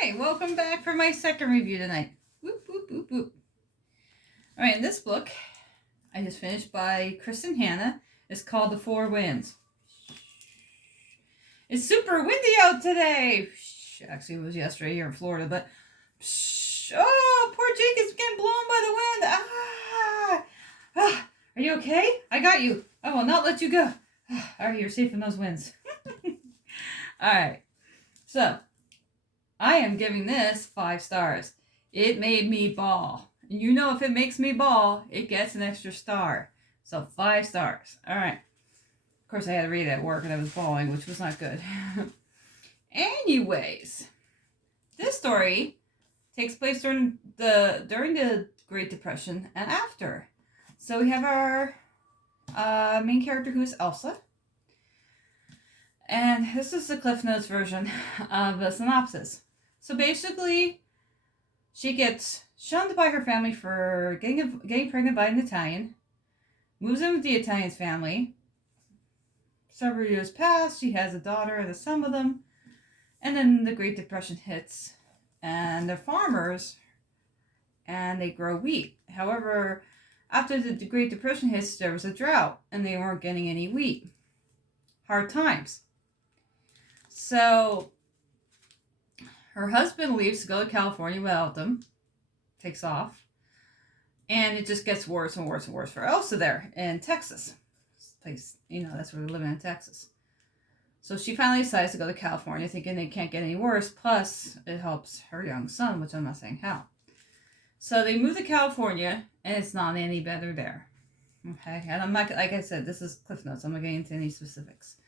Okay, welcome back for my second review tonight. Whoop, whoop, whoop, whoop. All right, this book I just finished by Kristin Hanna. It's called The Four Winds. It's super windy out today. Actually, it was yesterday here in Florida, but oh, poor Jake is getting blown by the wind. Are you okay? I got you. I will not let you go. All right, you're safe in those winds. All right, so I am giving this 5 stars. It made me bawl. And you know if it makes me bawl, it gets an extra star. So 5 stars. All right. Of course, I had to read it at work and I was bawling, which was not good. Anyways, this story takes place during the Great Depression and after. So we have our main character, who is Elsa. And this is the Cliff Notes version of the synopsis. So basically, she gets shunned by her family for getting pregnant by an Italian, moves in with the Italian's family. Several years pass, she has a daughter and a son with them, and then the Great Depression hits, and they're farmers, and they grow wheat. However, after the Great Depression hits, there was a drought, and they weren't getting any wheat. Hard times. So her husband leaves to go to California without them, takes off, and it just gets worse and worse and worse for Elsa there in Texas. This place, that's where they're living in Texas. So she finally decides to go to California, thinking they can't get any worse, plus it helps her young son, which I'm not saying how. So they move to California, and it's not any better there. Okay, and I'm not, like I said, this is Cliff Notes, I'm not getting into any specifics.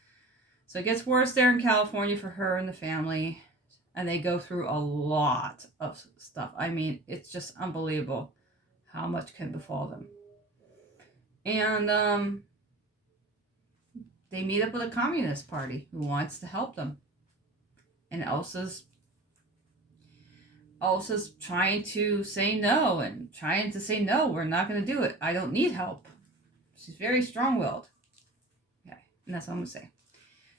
So it gets worse there in California for her and the family. And they go through a lot of stuff. I mean, it's just unbelievable how much can befall them. And they meet up with a communist party who wants to help them. And Elsa's trying to say no, we're not going to do it. I don't need help. She's very strong-willed. Okay, and that's all I'm going to say.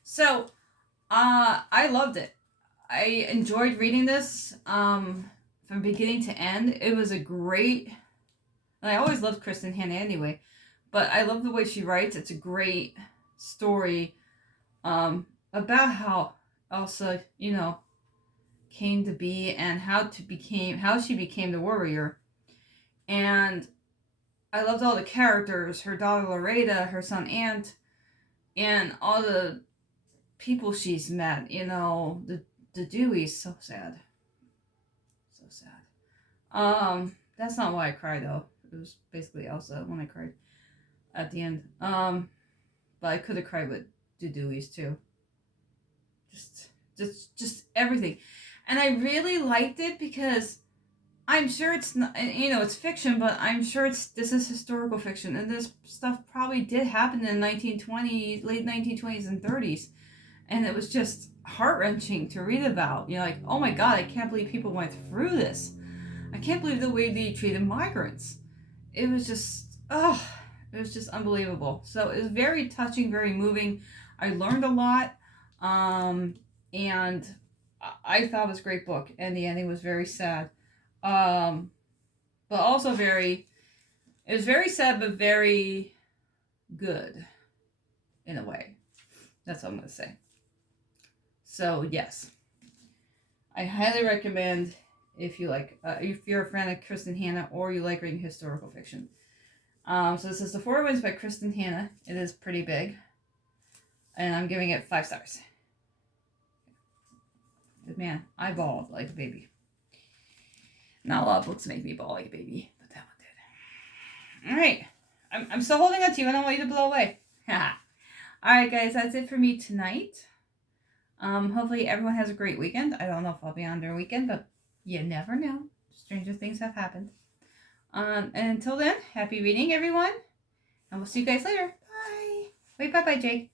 So, I loved it. I enjoyed reading this from beginning to end. It was a great, and I always loved Kristin Hanna anyway, but I love the way she writes. It's a great story about how Elsa, came to be and how she became the warrior. And I loved all the characters, her daughter Loretta, her son Ant, and all the people she's met, the Dewey's so sad. So sad. That's not why I cried though. It was basically Elsa when I cried at the end. But I could have cried with the Dewey's too. Just everything. And I really liked it because I'm sure it's not, it's fiction, but I'm sure this is historical fiction, and this stuff probably did happen in the 1920s, late 1920s and 30s. And it was just heart-wrenching to read about. Like, oh my God, I can't believe people went through this. I can't believe the way they treated migrants. It was just unbelievable. So it was very touching, very moving. I learned a lot. And I thought it was a great book. And the ending was very sad. But also it was very sad, but very good in a way. That's what I'm going to say. So yes, I highly recommend if you're a fan of Kristin Hanna or you like reading historical fiction. So this is The Four Winds by Kristin Hanna. It is pretty big, and I'm giving it 5 stars. But man, I bawled like a baby. Not a lot of books make me bawl like a baby, but that one did. All right, I'm still holding on to you. I don't want you to blow away. All right, guys, that's it for me tonight. Hopefully everyone has a great weekend. I don't know if I'll be on their weekend, but you never know. Stranger things have happened. And until then, happy reading, everyone. And we'll see you guys later. Bye. Wait, bye-bye, Jake.